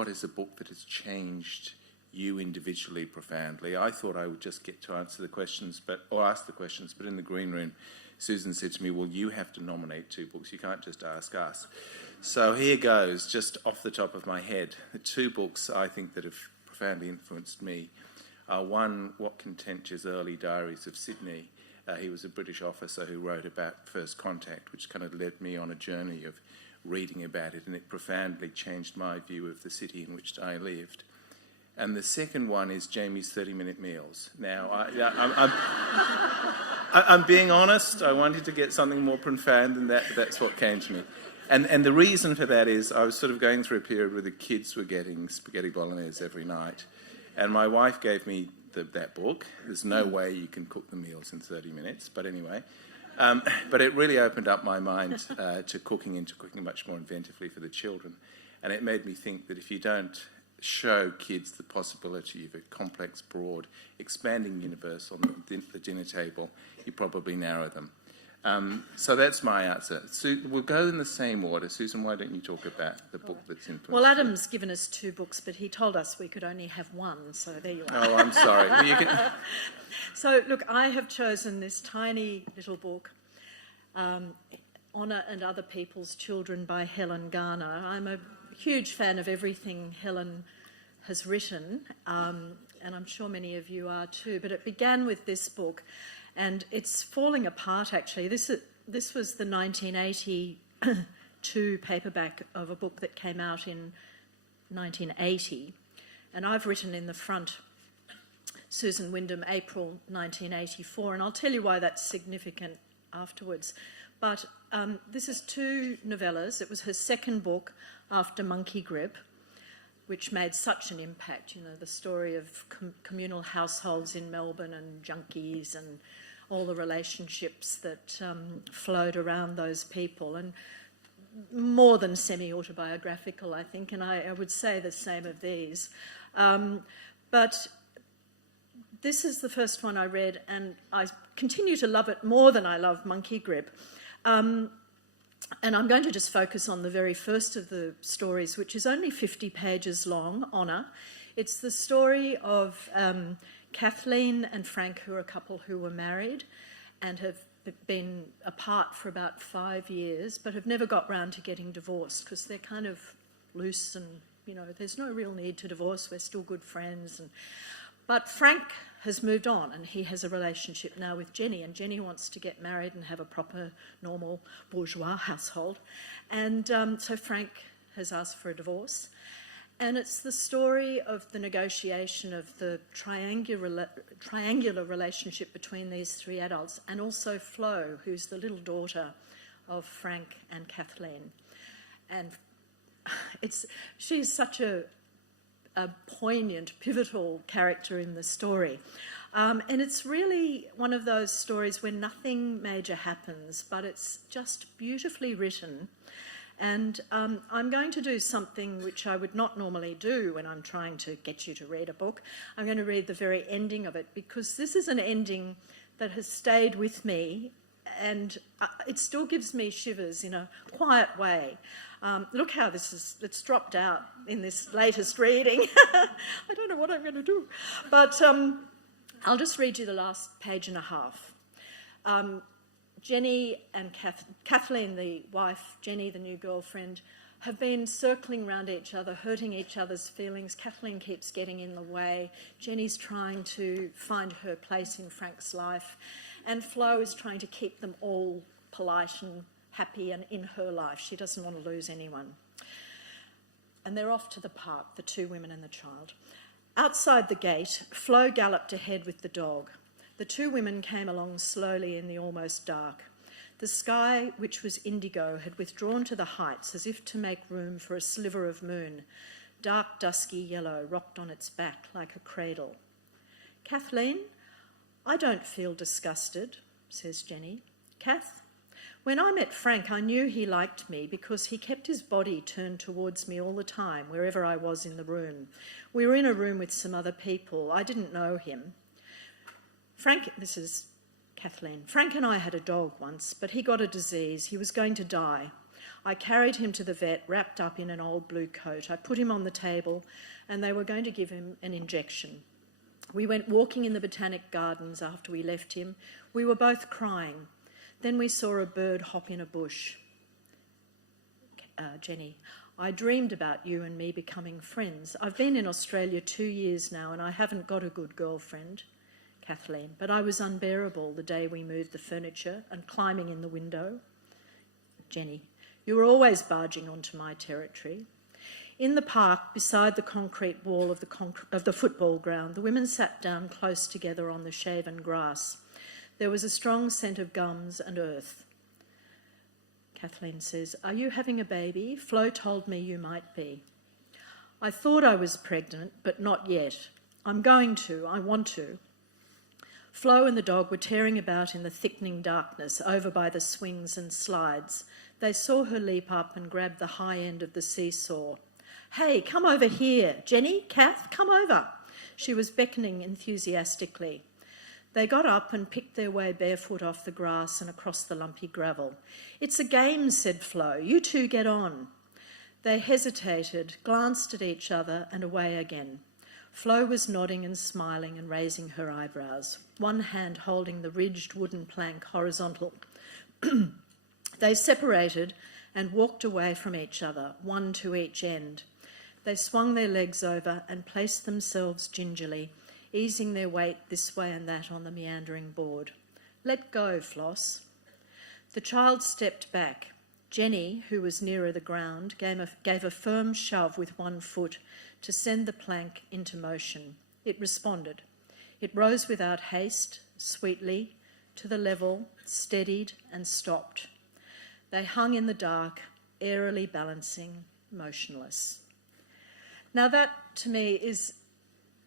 what is a book that has changed you individually profoundly? I thought I would just get to answer the questions, or ask the questions, but in the green room, Susan said to me, well, you have to nominate 2 books. You can't just ask us. So here goes, just off the top of my head. The 2 books I think that have profoundly influenced me are one, What Contentious Early Diaries of Sydney. He was a British officer who wrote about First Contact, which kind of led me on a journey of reading about it, and it profoundly changed my view of the city in which I lived. And the second one is Jamie's 30-Minute Meals. Now, I'm being honest. I wanted to get something more profound than that, but that's what came to me. And the reason for that is I was sort of going through a period where the kids were getting spaghetti bolognese every night, and my wife gave me that book. There's no way you can cook the meals in 30 minutes, but anyway. But it really opened up my mind to cooking and to cooking much more inventively for the children. And it made me think that if you don't show kids the possibility of a complex, broad, expanding universe on the dinner table, you probably narrow them. So that's my answer. We'll go in the same order. Susan, why don't you talk about the book that's influenced? Well, Adam's given us 2 books, but he told us we could only have 1, so there you are. Oh, I'm sorry. Well, you can... So, look, I have chosen this tiny little book, Honour and Other People's Children by Helen Garner. I'm a huge fan of everything Helen has written, and I'm sure many of you are too, but it began with this book, and it's falling apart, actually. This was the 1982 paperback of a book that came out in 1980, and I've written in the front, Susan Wyndham, April 1984, and I'll tell you why that's significant afterwards. But this is 2 novellas. It was her second book after Monkey Grip, which made such an impact, you know, the story of communal households in Melbourne and junkies and all the relationships that flowed around those people, and more than semi-autobiographical, I think, and I would say the same of these. But this is the first one I read, and I continue to love it more than I love Monkey Grip. And I'm going to just focus on the very first of the stories, which is only 50 pages long, Honour. It's the story of Kathleen and Frank, who are a couple who were married and have been apart for about 5 years, but have never got round to getting divorced because they're kind of loose and, you know, there's no real need to divorce. We're still good friends. But Frank has moved on, and he has a relationship now with Jenny, and Jenny wants to get married and have a proper, normal, bourgeois household. And so Frank has asked for a divorce. And it's the story of the negotiation of the triangular relationship between these 3 adults, and also Flo, who's the little daughter of Frank and Kathleen. And she's such a poignant, pivotal character in the story. And it's really one of those stories where nothing major happens, but it's just beautifully written. And I'm going to do something which I would not normally do when I'm trying to get you to read a book. I'm going to read the very ending of it, because this is an ending that has stayed with me, and it still gives me shivers in a quiet way. Look how it's dropped out in this latest reading. I don't know what I'm going to do. But I'll just read you the last page and a half. Jenny and Kathleen, the wife, Jenny, the new girlfriend, have been circling around each other, hurting each other's feelings. Kathleen keeps getting in the way. Jenny's trying to find her place in Frank's life. And Flo is trying to keep them all polite and happy and in her life. She doesn't want to lose anyone. And they're off to the park, the 2 women and the child. Outside the gate, Flo galloped ahead with the dog. The 2 women came along slowly in the almost dark. The sky, which was indigo, had withdrawn to the heights as if to make room for a sliver of moon. Dark, dusky yellow rocked on its back like a cradle. "Kathleen, I don't feel disgusted," says Jenny. "Kath, when I met Frank, I knew he liked me because he kept his body turned towards me all the time, wherever I was in the room. We were in a room with some other people. I didn't know him. Frank," this is Kathleen, "Frank and I had a dog once, but he got a disease. He was going to die. I carried him to the vet, wrapped up in an old blue coat. I put him on the table and they were going to give him an injection. We went walking in the Botanic Gardens after we left him. We were both crying. Then we saw a bird hop in a bush. Jenny, I dreamed about you and me becoming friends. I've been in Australia 2 years now and I haven't got a good girlfriend. Kathleen, but I was unbearable the day we moved the furniture and climbing in the window. Jenny, you were always barging onto my territory. In the park, beside the concrete wall of the football ground, the women sat down close together on the shaven grass. There was a strong scent of gums and earth. Kathleen says, are you having a baby? Flo told me you might be. I thought I was pregnant, but not yet. I'm going to. I want to. Flo and the dog were tearing about in the thickening darkness over by the swings and slides. They saw her leap up and grab the high end of the seesaw. Hey, come over here. Jenny, Kath, come over. She was beckoning enthusiastically. They got up and picked their way barefoot off the grass and across the lumpy gravel. It's a game, said Flo. You two get on. They hesitated, glanced at each other and away again. Flo was nodding and smiling and raising her eyebrows, one hand holding the ridged wooden plank horizontal. They separated and walked away from each other, one to each end. They swung their legs over and placed themselves gingerly, easing their weight this way and that on the meandering board. Let go, Floss. The child stepped back. Jenny, who was nearer the ground, gave a firm shove with one foot to send the plank into motion. It responded. It rose without haste, sweetly, to the level, steadied and stopped. They hung in the dark, airily balancing, motionless. Now that, to me, is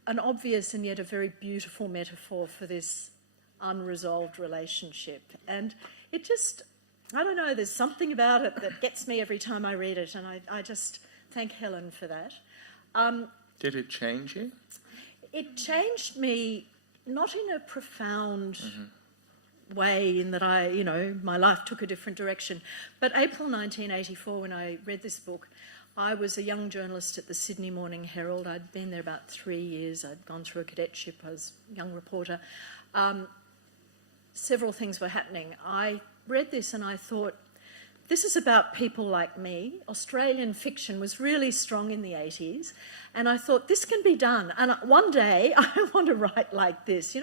an obvious and yet a very beautiful metaphor for this unresolved relationship. And it just, I don't know, there's something about it that gets me every time I read it, and I just thank Helen for that. Did it change you? It changed me, not in a profound way in that my life took a different direction. But April 1984, when I read this book, I was a young journalist at the Sydney Morning Herald. I'd been there about 3 years. I'd gone through a cadetship. I was a young reporter. Several things were happening. I read this and I thought, this is about people like me. Australian fiction was really strong in the 80s. And I thought, this can be done. And one day, I want to write like this.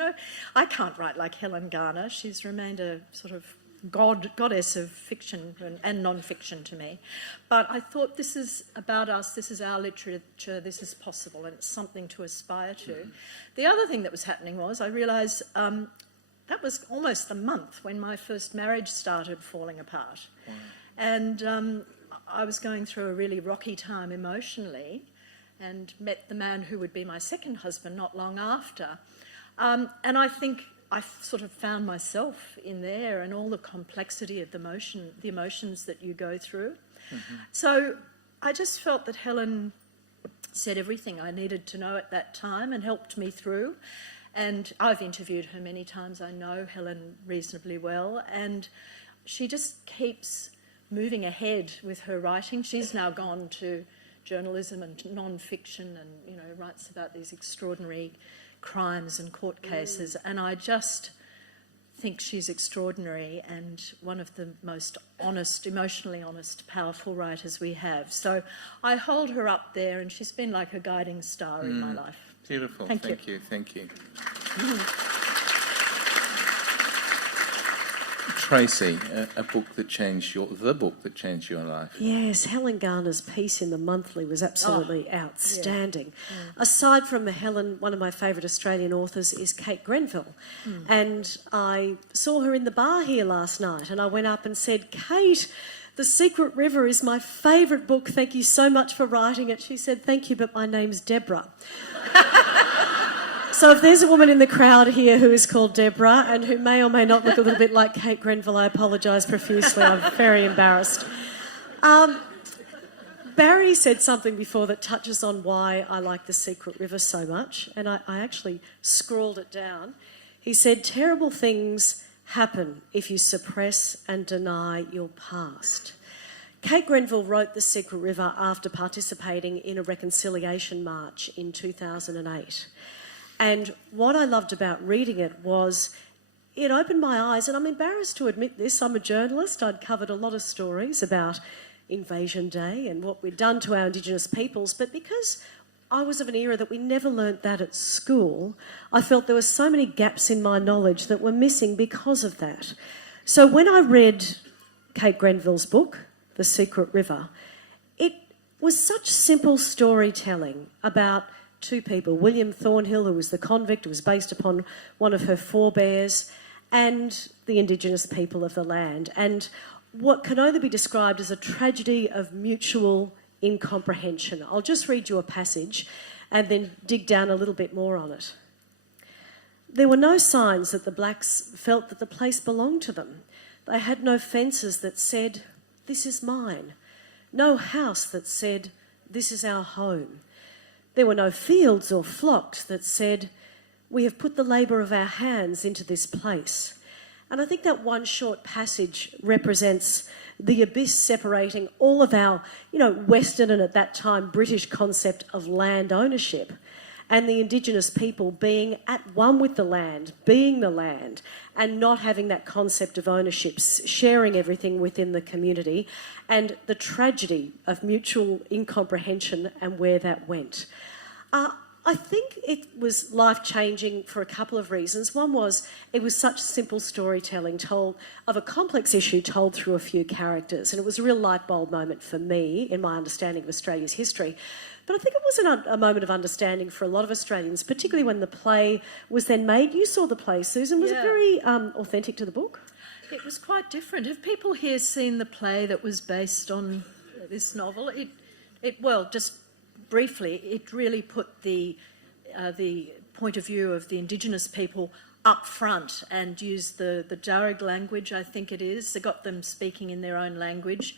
I can't write like Helen Garner. She's remained a sort of goddess of fiction and non-fiction to me. But I thought, this is about us, this is our literature, this is possible, and it's something to aspire to. The other thing that was happening was I realised that was almost the month when my first marriage started falling apart. Wow. And I was going through a really rocky time emotionally and met the man who would be my second husband not long after. And I think I sort of found myself in there and all the complexity of the emotions that you go through. So I just felt that Helen said everything I needed to know at that time and helped me through. And I've interviewed her many times. I know Helen reasonably well. And she just keeps moving ahead with her writing. She's now gone to journalism and non-fiction and, writes about these extraordinary crimes and court cases. And I just think she's extraordinary and one of the most honest, emotionally honest, powerful writers we have. So I hold her up there, and she's been like a guiding star in my life. Beautiful. Thank you. Thank you. Tracy, the book that changed your life. Yes, Helen Garner's piece in the Monthly was absolutely outstanding. Yeah. Aside from Helen, one of my favourite Australian authors is Kate Grenville. And I saw her in the bar here last night, and I went up and said, Kate, The Secret River is my favourite book. Thank you so much for writing it. She said, thank you, but my name's Deborah. So if there's a woman in the crowd here who is called Deborah and who may or may not look a little bit like Kate Grenville, I apologise profusely. I'm very embarrassed. Barry said something before that touches on why I like The Secret River so much, and I actually scrawled it down. He said, terrible things happen if you suppress and deny your past. Kate Grenville wrote The Secret River after participating in a reconciliation march in 2008. And what I loved about reading it was it opened my eyes, and I'm embarrassed to admit this, I'm a journalist, I'd covered a lot of stories about Invasion Day and what we'd done to our Indigenous peoples, but because I was of an era that we never learnt that at school, I felt there were so many gaps in my knowledge that were missing because of that. So when I read Kate Grenville's book, The Secret River, it was such simple storytelling about two people, William Thornhill, who was the convict, who was based upon one of her forebears, and the Indigenous people of the land, and what can only be described as a tragedy of mutual incomprehension. I'll just read you a passage and then dig down a little bit more on it. There were no signs that the blacks felt that the place belonged to them. They had no fences that said, "This is mine," no house that said, "This is our home." There were no fields or flocks that said, "We have put the labour of our hands into this place." And I think that one short passage represents the abyss separating all of our, Western and at that time British concept of land ownership and the Indigenous people being at one with the land, being the land, and not having that concept of ownership, sharing everything within the community, and the tragedy of mutual incomprehension and where that went. I think it was life-changing for a couple of reasons. One was it was such simple storytelling told of a complex issue told through a few characters, and it was a real light bulb moment for me in my understanding of Australia's history. But I think it was a moment of understanding for a lot of Australians, particularly when the play was then made. You saw the play, Susan. Was it very authentic to the book? It was quite different. Have people here seen the play that was based on this novel? Just briefly, it really put the point of view of the Indigenous people up front and used the Darug language, I think it is. They got them speaking in their own language,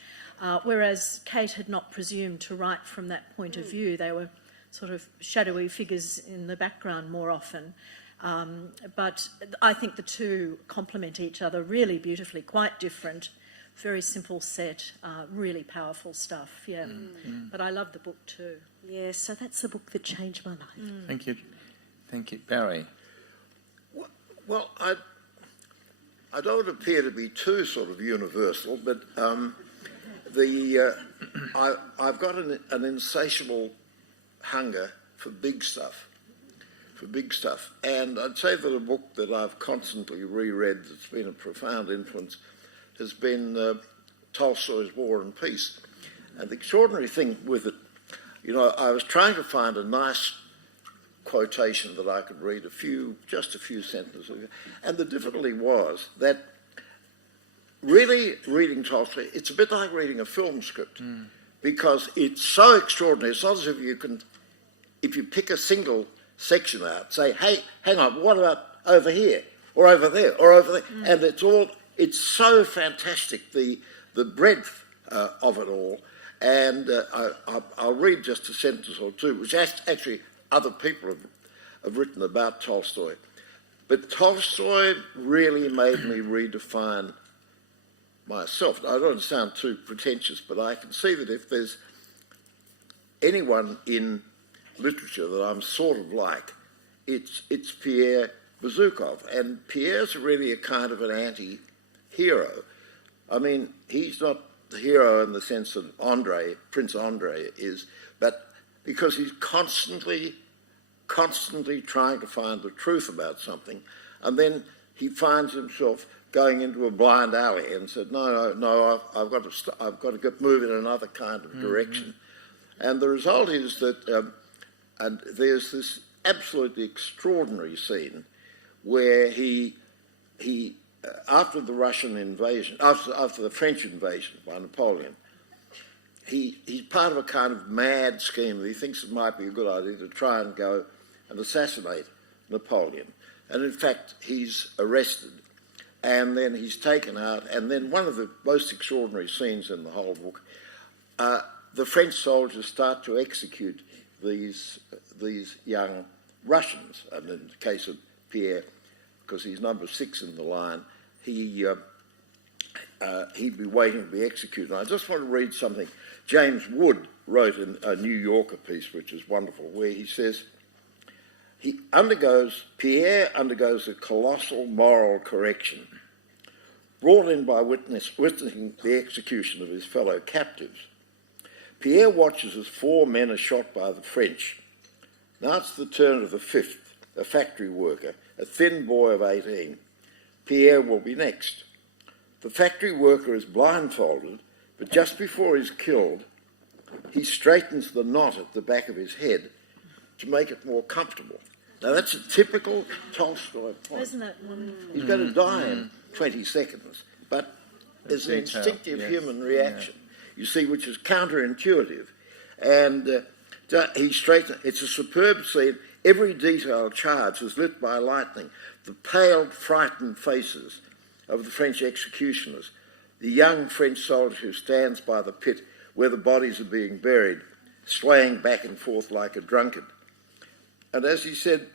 whereas Kate had not presumed to write from that point of view. They were sort of shadowy figures in the background more often. But I think the two complement each other really beautifully, quite different. Very simple set, really powerful stuff, yeah. But I love the book too. Yes, so that's the book that changed my life. Thank you. Thank you. Barry? Well, I don't appear to be too sort of universal, but I've got an insatiable hunger for big stuff. And I'd say that a book that I've constantly reread that's been a profound influence has been Tolstoy's War and Peace. And the extraordinary thing with it, I was trying to find a nice quotation that I could read, just a few sentences. And the difficulty was that really reading Tolstoy, it's a bit like reading a film script because it's so extraordinary. It's not as if you pick a single section out, say, hey, hang on, what about over here or over there or over there? And it's so fantastic, the breadth of it all. And I'll read just a sentence or two, which actually other people have written about Tolstoy. But Tolstoy really made me redefine myself. I don't want to sound too pretentious, but I can see that if there's anyone in literature that I'm sort of like, it's Pierre Bezukhov. And Pierre's really a kind of an anti-hero. I mean, he's not the hero in the sense that Prince Andrei is, but because he's constantly trying to find the truth about something, and then he finds himself going into a blind alley and said, no, I've got to get moving in another kind of direction. And the result is that, and there's this absolutely extraordinary scene where he after the Russian invasion, after the French invasion by Napoleon, he's part of a kind of mad scheme that he thinks it might be a good idea to try and go and assassinate Napoleon. And in fact, he's arrested and then he's taken out. And then one of the most extraordinary scenes in the whole book, the French soldiers start to execute these young Russians. And in the case of Pierre, because he's number 6 in the line, he'd be waiting to be executed. I just want to read something James Wood wrote in a New Yorker piece, which is wonderful, where he says, Pierre undergoes a colossal moral correction, brought in by witnessing the execution of his fellow captives. Pierre watches as 4 men are shot by the French. Now it's the turn of the 5th, a factory worker, a thin boy of 18. Pierre will be next. The factory worker is blindfolded, but just before he's killed, he straightens the knot at the back of his head to make it more comfortable. Now that's a typical Tolstoy point. Isn't that wonderful? He's going to die in 20 seconds, but it's an instinctive human reaction, you see, which is counterintuitive. And he straightens. It's a superb scene. Every detail charged is lit by lightning. The pale, frightened faces of the French executioners, the young French soldier who stands by the pit where the bodies are being buried, swaying back and forth like a drunkard. And as he said,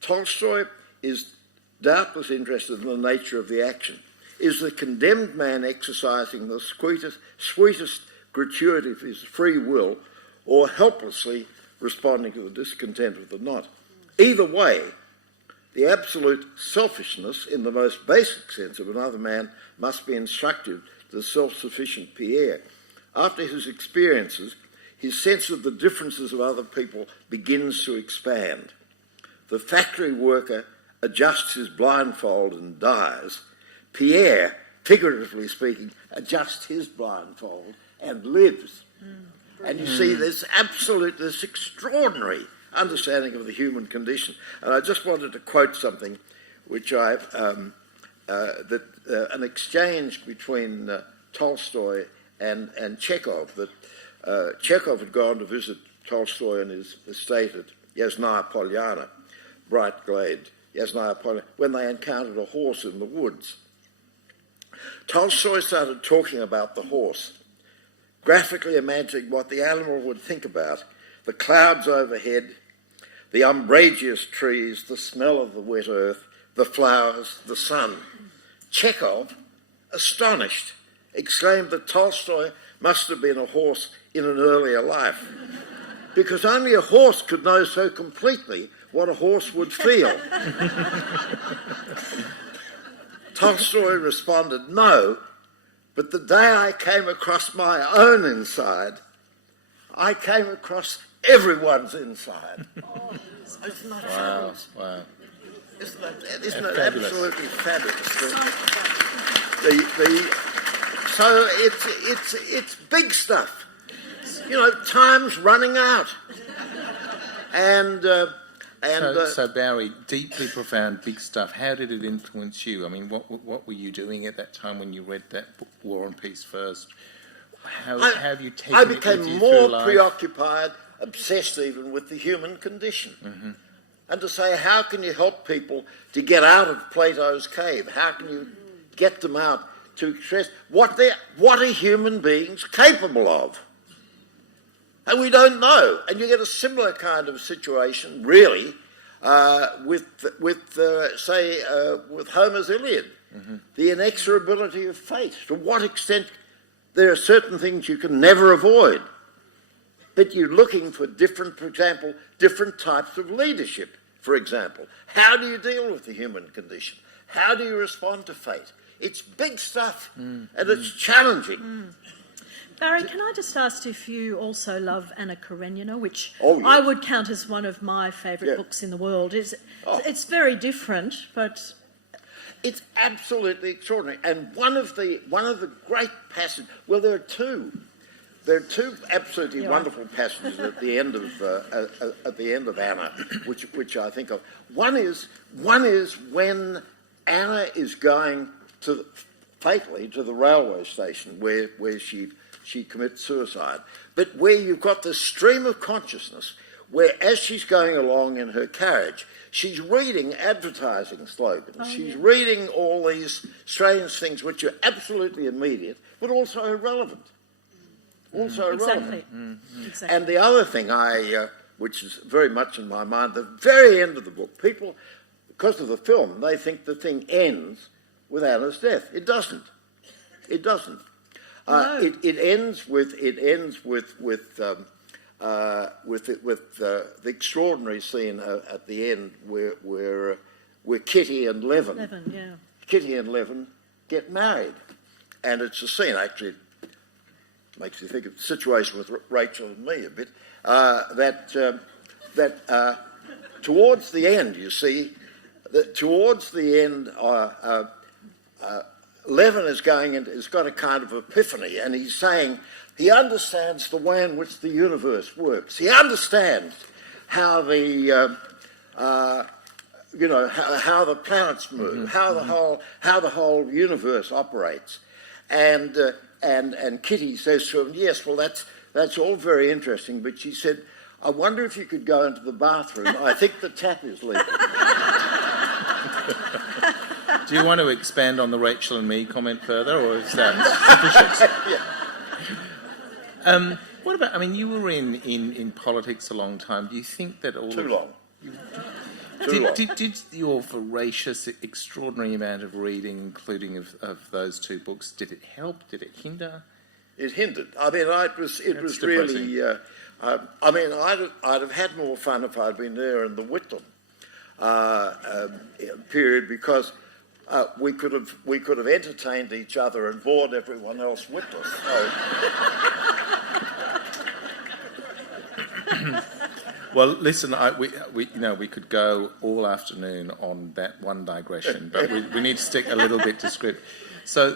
Tolstoy is doubtless interested in the nature of the action. Is the condemned man exercising the sweetest gratuity of his free will, or helplessly responding to the discontent of the knot? Either way, the absolute selfishness in the most basic sense of another man must be instructive to the self-sufficient Pierre. After his experiences, his sense of the differences of other people begins to expand. The factory worker adjusts his blindfold and dies. Pierre, figuratively speaking, adjusts his blindfold and lives. And you see this extraordinary understanding of the human condition. And I just wanted to quote something which an exchange between Tolstoy and Chekhov, that Chekhov had gone to visit Tolstoy in his estate at Yasnaya Polyana, Bright Glade, Yasnaya Polyana, when they encountered a horse in the woods. Tolstoy started talking about the horse, graphically imagining what the animal would think about: the clouds overhead, the umbrageous trees, the smell of the wet earth, the flowers, the sun. Chekhov, astonished, exclaimed that Tolstoy must have been a horse in an earlier life, because only a horse could know so completely what a horse would feel. Tolstoy responded, "No, but the day I came across my own inside, I came across everyone's inside." Oh, isn't that fabulous? Wow. Isn't that fabulous. Absolutely fabulous? So it's big stuff. You know, time's running out. So Barry, deeply profound, big stuff. How did it influence you? I mean, what were you doing at that time when you read that book, War and Peace, first? How have you taken I it with became you more through life? preoccupied, obsessed even with the human condition. Mm-hmm. And to say, how can you help people to get out of Plato's cave? How can you get them out to express what are human beings capable of? And we don't know. And you get a similar kind of situation, really, with Homer's Iliad. Mm-hmm. The inexorability of fate. To what extent there are certain things you can never avoid. But you're looking for for example, different types of leadership, for example. How do you deal with the human condition? How do you respond to fate? It's big stuff, and it's challenging. Barry, can I just ask if you also love Anna Karenina, which Oh, yeah. I would count as one of my favourite books in the world. It's very different, but It's absolutely extraordinary. And one of the great passages. Well, there are two. There are two absolutely wonderful passages at the end of Anna, which I think of. One is when Anna is going fatally to the railway station where she commits suicide, but where you've got this stream of consciousness where, as she's going along in her carriage, she's reading advertising slogans. She's reading all these strange things which are absolutely immediate, but also irrelevant. exactly. And the other thing which is very much in my mind, the very end of the book, people, because of the film, they think the thing ends with Anna's death. It doesn't. It doesn't. No. It ends with the extraordinary scene at the end where Kitty and Levin get married, and it's a scene actually makes you think of the situation with Rachel and me a bit. That towards the end, you see, towards the end, Levin has got a kind of epiphany, and he's saying he understands the way in which the universe works. He understands how the how the planets move, how the whole universe operates, and Kitty says to him, "Yes, well, that's all very interesting," but she said, "I wonder if you could go into the bathroom. I think the tap is leaking." Do you want to expand on the Rachel and me comment further, or is that sufficient? Yeah. What about, I mean, you were in politics a long time. Do you think that all... Too long. Did your voracious, extraordinary amount of reading, including of those two books, did it help? Did it hinder? It hindered. I mean, it was really... I mean, I'd have had more fun if I'd been there in the Whitlam period, because we could have entertained each other and bored everyone else with us. So. Well, listen, we could go all afternoon on that one digression, but we need to stick a little bit to script. So,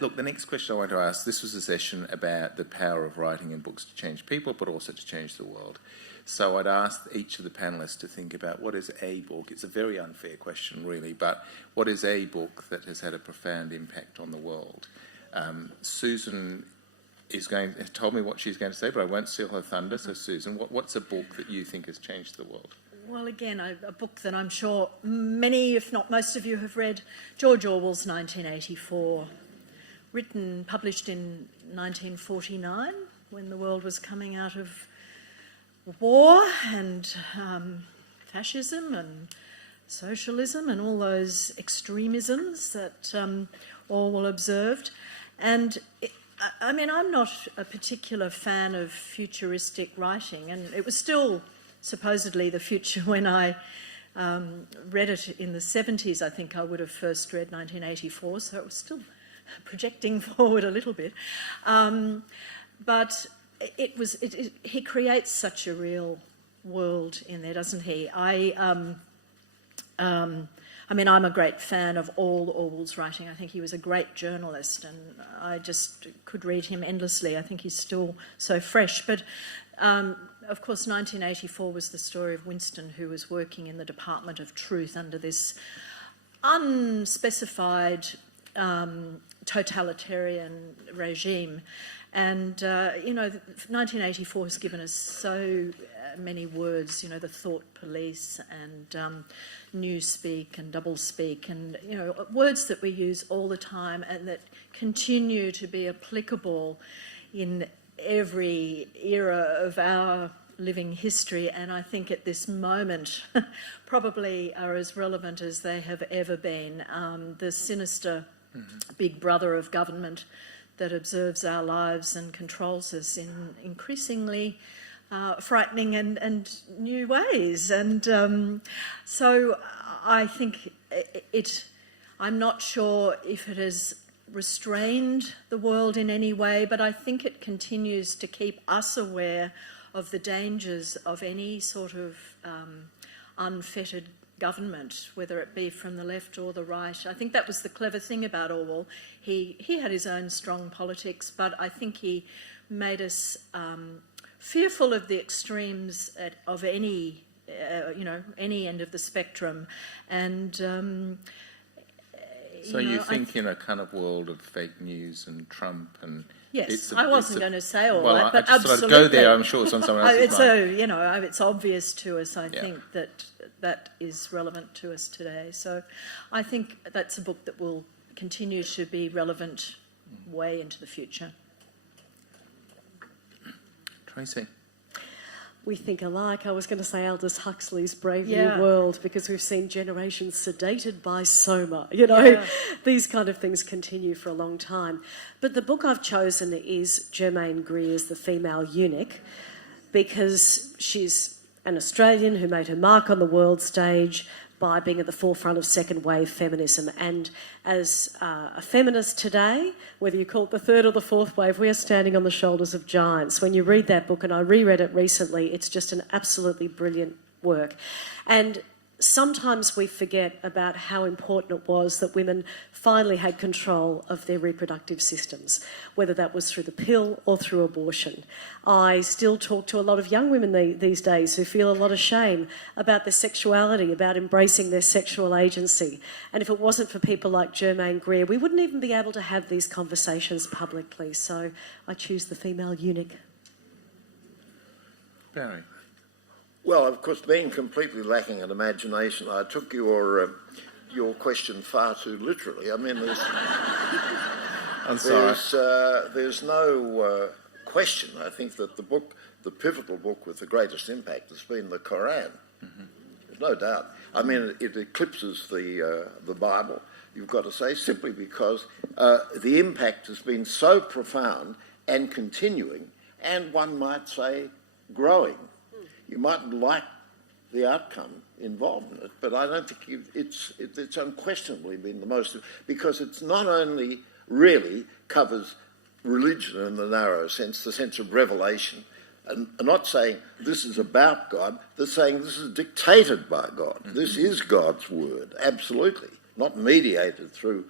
look, the next question I want to ask, this was a session about the power of writing in books to change people, but also to change the world. So I'd ask each of the panellists to think about what is a book. It's a very unfair question, really, but what is a book that has had a profound impact on the world? Susan told me what she's going to say, but I won't steal her thunder. So, Susan, what's a book that you think has changed the world? Well, again, a book that I'm sure many, if not most of you have read, George Orwell's 1984, published in 1949, when the world was coming out of war and fascism and socialism and all those extremisms that Orwell observed. And I mean, I'm not a particular fan of futuristic writing, and it was still supposedly the future when I read it in the 70s. I think I would have first read 1984, so it was still projecting forward a little bit. But he creates such a real world in there, doesn't he? I mean, I'm a great fan of all Orwell's writing. I think he was a great journalist, and I just could read him endlessly. I think he's still so fresh. But, of course, 1984 was the story of Winston, who was working in the Department of Truth under this unspecified totalitarian regime. And, 1984 has given us so many words, the thought police and newspeak and doublespeak and, words that we use all the time and that continue to be applicable in every era of our living history, and I think at this moment probably are as relevant as they have ever been. The sinister big brother of government that observes our lives and controls us in increasingly frightening and new ways. And so I think I'm not sure if it has restrained the world in any way, but I think it continues to keep us aware of the dangers of any sort of unfettered government, whether it be from the left or the right. I think that was the clever thing about Orwell. He had his own strong politics, but I think he made us fearful of the extremes of any end of the spectrum. And so you think in a kind of world of fake news and Trump and... Yes, I wasn't going to say all that, but I just absolutely. Sort of go there, I'm sure it's on someone else's mind. It's obvious to us, I think, that is relevant to us today. So I think that's a book that will continue to be relevant way into the future. Tracy? we think alike. I was going to say Aldous Huxley's Brave Yeah. New World, because we've seen generations sedated by Soma. You know, these kind of things continue for a long time. But the book I've chosen is Germaine Greer's The Female Eunuch, because she's an Australian who made her mark on the world stage by being at the forefront of second wave feminism. And as a feminist today, whether you call it the third or the fourth wave, we are standing on the shoulders of giants. When you read that book, and I reread it recently, it's just an absolutely brilliant work. And sometimes we forget about how important it was that women finally had control of their reproductive systems, whether that was through the pill or through abortion. I still talk to a lot of young women these days who feel a lot of shame about their sexuality, about embracing their sexual agency. And if it wasn't for people like Germaine Greer, we wouldn't even be able to have these conversations publicly. So I choose The Female Eunuch. Barry. Well, of course, being completely lacking in imagination, I took your question far too literally. I mean, I'm sorry. there's no question. I think that the pivotal book with the greatest impact has been the Quran. Mm-hmm. There's no doubt. I mean, it eclipses the Bible, you've got to say, simply because the impact has been so profound and continuing, and one might say growing. You mightn't like the outcome involved in it, but I don't think it's unquestionably been the most, because it's not only really covers religion in the narrow sense, the sense of revelation, and not saying this is about God, they're saying this is dictated by God. Mm-hmm. This is God's word, absolutely, not mediated through,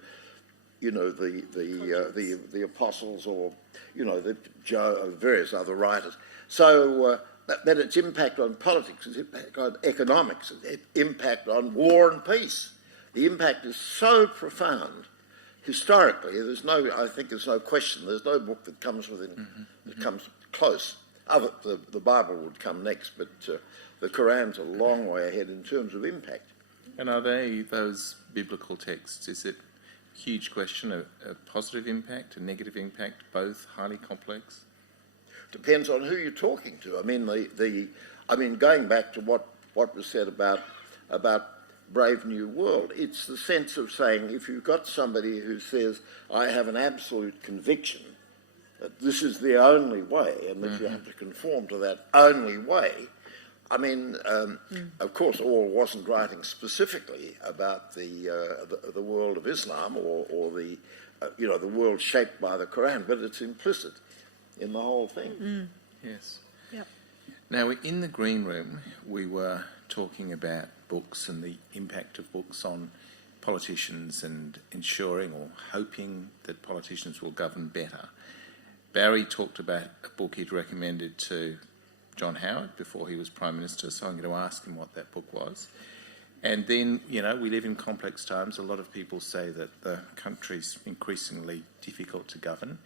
you know, the apostles or, you know, various other writers. So. That its impact on politics, its impact on economics, its impact on war and peace. The impact is so profound historically. I think there's no question. There's no book that comes within, that comes close. The Bible would come next, but the Quran's a long way ahead in terms of impact. And are they those biblical texts? Is it a huge question, a positive impact, a negative impact, both highly complex? Depends on who you're talking to. I mean, going back to what was said about Brave New World, it's the sense of saying, if you've got somebody who says, I have an absolute conviction that this is the only way, and that you have to conform to that only way. I mean, of course, Orwell wasn't writing specifically about the world of Islam or the the world shaped by the Quran, but it's implicit in the whole thing. Yes. Yep. Now, in the green room, we were talking about books and the impact of books on politicians and ensuring or hoping that politicians will govern better. Barry talked about a book he'd recommended to John Howard before he was Prime Minister, so I'm going to ask him what that book was. And then, we live in complex times. A lot of people say that the country's increasingly difficult to govern.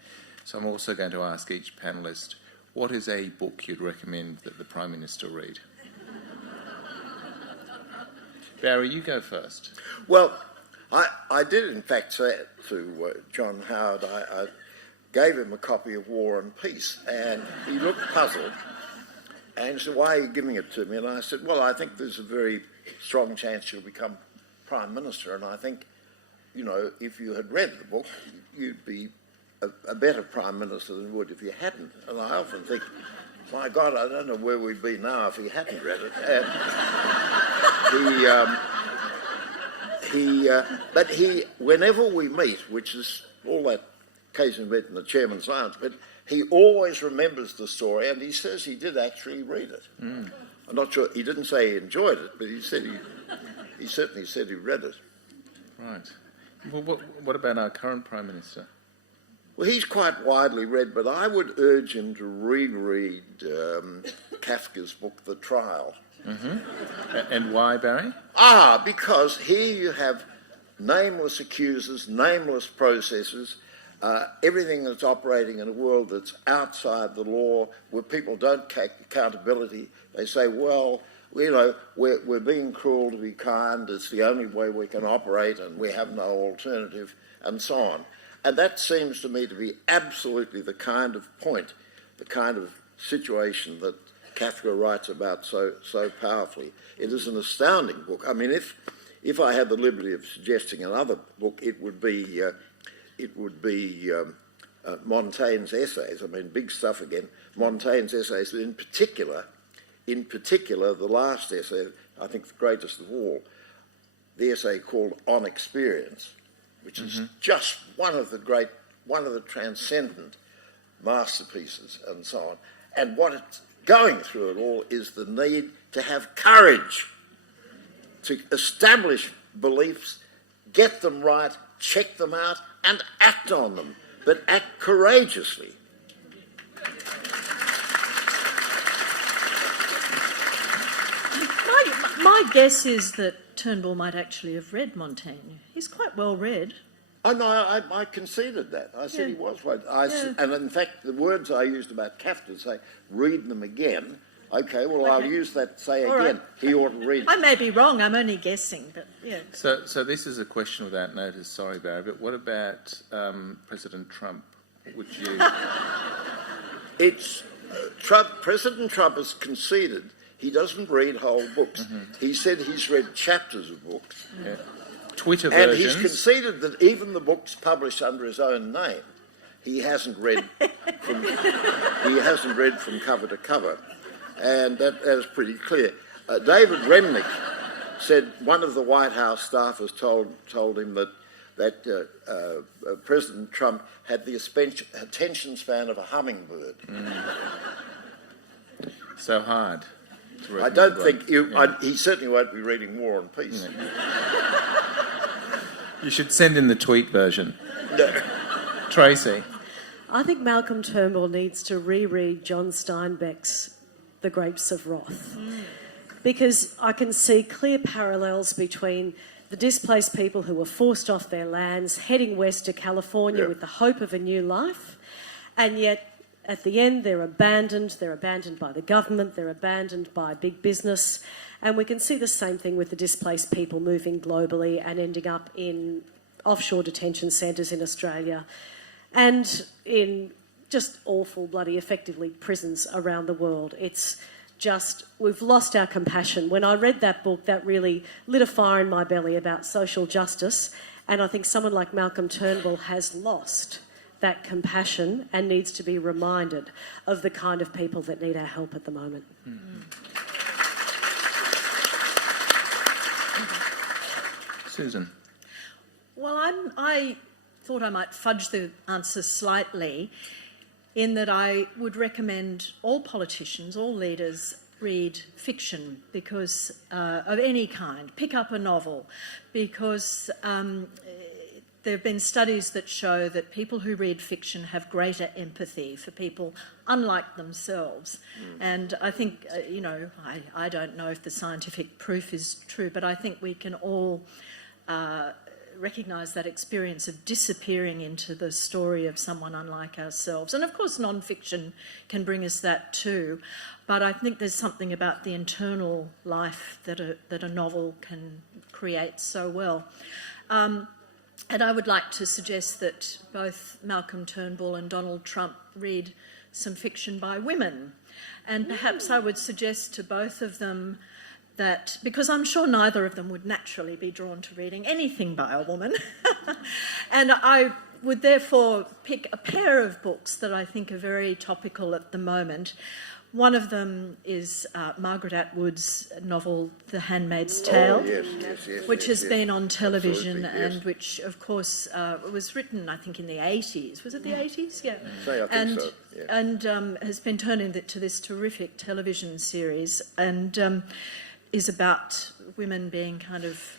So I'm also going to ask each panellist, what is a book you'd recommend that the Prime Minister read? Barry, you go first. Well, I did in fact say it to John Howard. I gave him a copy of War and Peace, and he looked puzzled. And he said, why are you giving it to me? And I said, well, I think there's a very strong chance you'll become Prime Minister, and I think, if you had read the book, you'd be a better Prime Minister than you would if you hadn't. And I often think, my God, I don't know where we'd be now if he hadn't read it. And whenever we meet, which is all that occasionally met in the chairman's lounge, but he always remembers the story, and he says he did actually read it. I'm not sure, he didn't say he enjoyed it, but he said he certainly said he read it. Right. Well, what about our current Prime Minister? Well, he's quite widely read, but I would urge him to reread Kafka's book, The Trial. And why, Barry? Because here you have nameless accusers, nameless processes, everything that's operating in a world that's outside the law, where people don't take accountability. They say, well, we're being cruel to be kind, it's the only way we can operate and we have no alternative, and so on. And that seems to me to be absolutely the kind of point, the kind of situation that Kafka writes about so powerfully. It is an astounding book. I mean, if I had the liberty of suggesting another book, it would be Montaigne's essays. I mean, big stuff again. Montaigne's essays, but in particular, the last essay, I think the greatest of all, the essay called On Experience, which is just one of the transcendent masterpieces and so on. And what it's going through it all is the need to have courage to establish beliefs, get them right, check them out, and act on them, but act courageously. My guess is that Turnbull might actually have read Montaigne. He's quite well read. Oh, no, I conceded that. I said he was right. And in fact, the words I used about Kafka, say, read them again. Okay, well, I'll use that, say All again. right. He ought to read I them. may be wrong, I'm only guessing, but yeah. So this is a question without notice, sorry, Barry, but what about President Trump? Would you... It's President Trump has conceded he doesn't read whole books. He said he's read chapters of books. Yeah. Twitter And versions. he's conceded that even the books published under his own name, he hasn't read from cover to cover. And that is pretty clear. David Remnick said one of the White House staffers told him that President Trump had the attention span of a hummingbird. So hard. I don't think he certainly won't be reading War and Peace. You should send in the tweet version. No. Tracy. I think Malcolm Turnbull needs to reread John Steinbeck's The Grapes of Wrath, because I can see clear parallels between the displaced people who were forced off their lands, heading west to California with the hope of a new life, and yet at the end they're abandoned by the government, they're abandoned by big business, and we can see the same thing with the displaced people moving globally and ending up in offshore detention centres in Australia and in just awful, bloody, effectively prisons around the world. It's just, we've lost our compassion. When I read that book, that really lit a fire in my belly about social justice, and I think someone like Malcolm Turnbull has lost that compassion and needs to be reminded of the kind of people that need our help at the moment. Susan. Well, I thought I might fudge the answer slightly in that I would recommend all politicians, all leaders, read fiction because of any kind. Pick up a novel because there have been studies that show that people who read fiction have greater empathy for people unlike themselves. And I think, I don't know if the scientific proof is true, but I think we can all recognise that experience of disappearing into the story of someone unlike ourselves. And of course non-fiction can bring us that too, but I think there's something about the internal life that a novel can create so well. And I would like to suggest that both Malcolm Turnbull and Donald Trump read some fiction by women. And perhaps I would suggest to both of them that, because I'm sure neither of them would naturally be drawn to reading anything by a woman, and I would therefore pick a pair of books that I think are very topical at the moment. One of them is Margaret Atwood's novel The Handmaid's Tale, which has been on television and which, of course, was written, I think, in the 80s. Was it the 80s? Yeah. I think so. Yeah. And has been turned into this terrific television series and is about women being kind of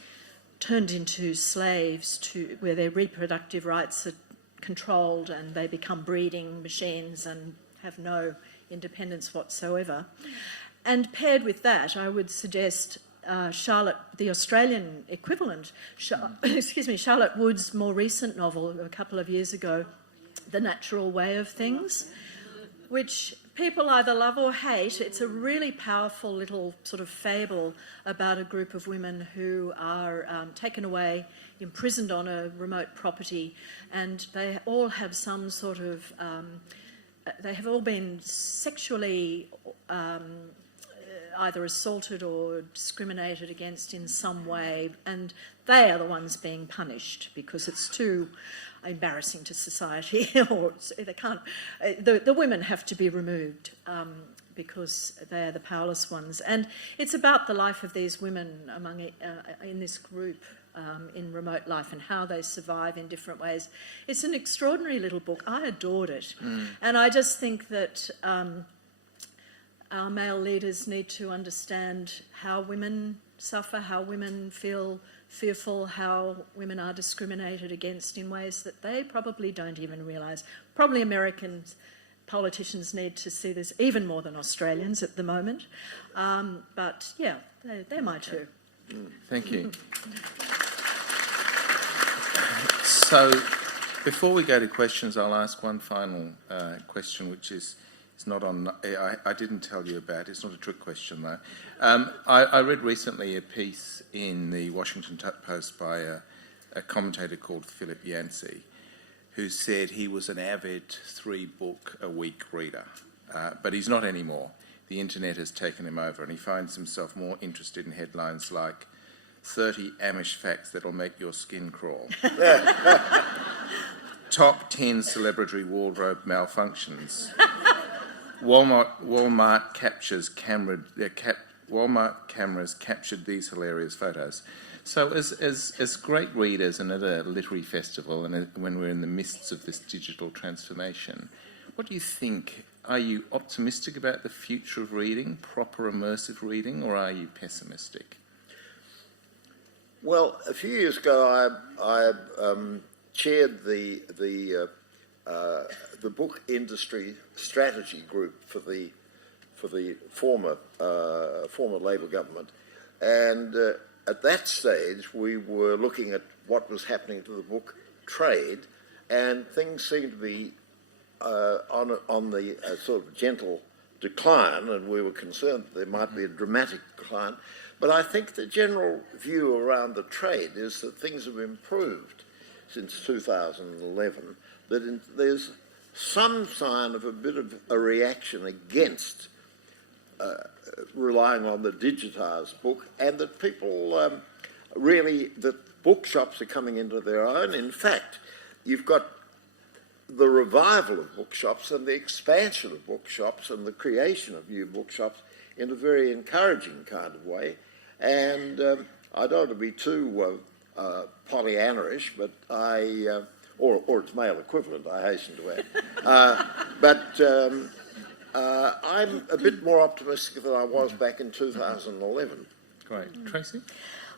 turned into slaves where their reproductive rights are controlled and they become breeding machines and have no independence whatsoever. And paired with that, I would suggest Charlotte, the Australian equivalent, Charlotte Wood's more recent novel a couple of years ago, The Natural Way of Things, which people either love or hate. It's a really powerful little sort of fable about a group of women who are taken away, imprisoned on a remote property, and they all have some sort of they have all been sexually either assaulted or discriminated against in some way, and they are the ones being punished because it's too embarrassing to society, or they can't. The women have to be removed because they are the powerless ones, and it's about the life of these women in this group. In remote life and how they survive in different ways. It's an extraordinary little book. I adored it. And I just think that our male leaders need to understand how women suffer, how women feel fearful, how women are discriminated against in ways that they probably don't even realise. Probably American politicians need to see this even more than Australians at the moment. But yeah, they're my two. Thank you. So, before we go to questions, I'll ask one final question, which is not on. I didn't tell you about. It's not a trick question, though. I read recently a piece in the Washington Post by a commentator called Philip Yancey, who said he was an avid 3-book-a-week reader, but he's not anymore. The internet has taken him over, and he finds himself more interested in headlines like 30 Amish facts that'll make your skin crawl. Top 10 celebrity wardrobe malfunctions. Walmart cameras captured these hilarious photos. So as great readers and at a literary festival and when we're in the midst of this digital transformation, what do you think? Are you optimistic about the future of reading, proper immersive reading, or are you pessimistic? Well, a few years ago, I chaired the book industry strategy group for the former Labor government, and at that stage we were looking at what was happening to the book trade, and things seemed to be on the sort of gentle decline, and we were concerned that there might be a dramatic decline. But I think the general view around the trade is that things have improved since 2011, that there's some sign of a bit of a reaction against relying on the digitised book, and that people that bookshops are coming into their own. In fact, you've got the revival of bookshops and the expansion of bookshops and the creation of new bookshops in a very encouraging kind of way. And I don't want to be too Pollyanna-ish, but or its male equivalent, I hasten to add. I'm a bit more optimistic than I was back in 2011. Great. Tracy?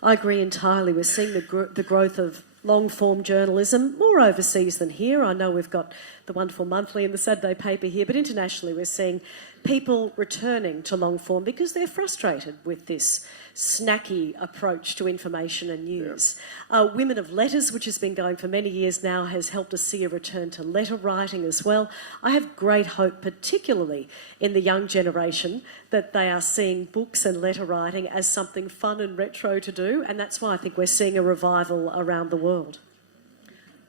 I agree entirely. We're seeing the growth of long-form journalism, more overseas than here. I know we've got the wonderful monthly and the Saturday paper here, but internationally we're seeing people returning to long-form because they're frustrated with this snacky approach to information and news. Yeah. Women of Letters, which has been going for many years now, has helped us see a return to letter writing as well. I have great hope, particularly in the young generation, that they are seeing books and letter writing as something fun and retro to do, and that's why I think we're seeing a revival around the world.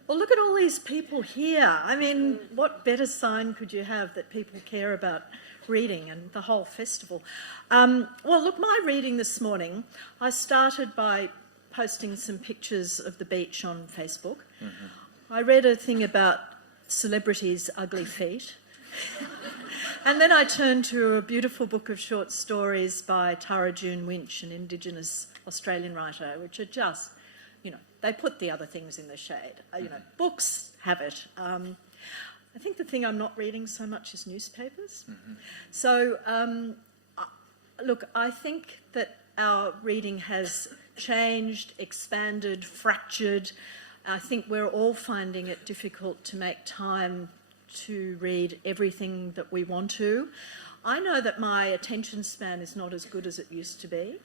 Well, look at all these people here. I mean, what better sign could you have that people care about reading and the whole festival? Well, look, my reading this morning, I started by posting some pictures of the beach on Facebook. Mm-hmm. I read a thing about celebrities' ugly feet. And then I turned to a beautiful book of short stories by Tara June Winch, an Indigenous Australian writer, which are just, they put the other things in the shade. Books have it. I think the thing I'm not reading so much is newspapers. Mm-hmm. So, look, I think that our reading has changed, expanded, fractured. I think we're all finding it difficult to make time to read everything that we want to. I know that my attention span is not as good as it used to be,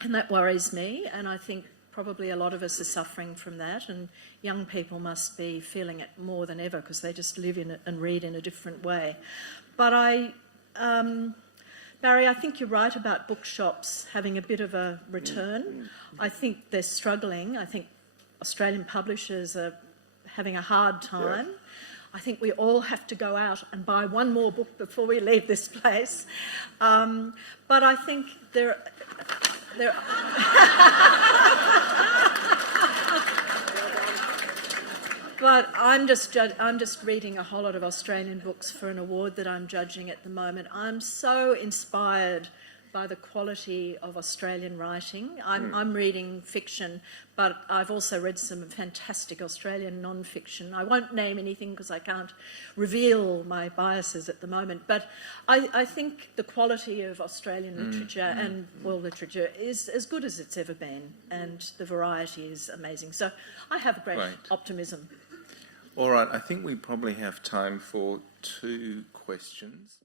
and that worries me, and I think probably a lot of us are suffering from that, and young people must be feeling it more than ever because they just live in it and read in a different way. But Barry, I think you're right about bookshops having a bit of a return. I think they're struggling. I think Australian publishers are having a hard time. I think we all have to go out and buy one more book before we leave this place. But I think there But I'm just reading a whole lot of Australian books for an award that I'm judging at the moment. I'm so inspired by the quality of Australian writing. I'm reading fiction, but I've also read some fantastic Australian non-fiction. I won't name anything because I can't reveal my biases at the moment, but I think the quality of Australian literature and world literature is as good as it's ever been, and the variety is amazing. So I have great optimism. All right, I think we probably have time for 2 questions.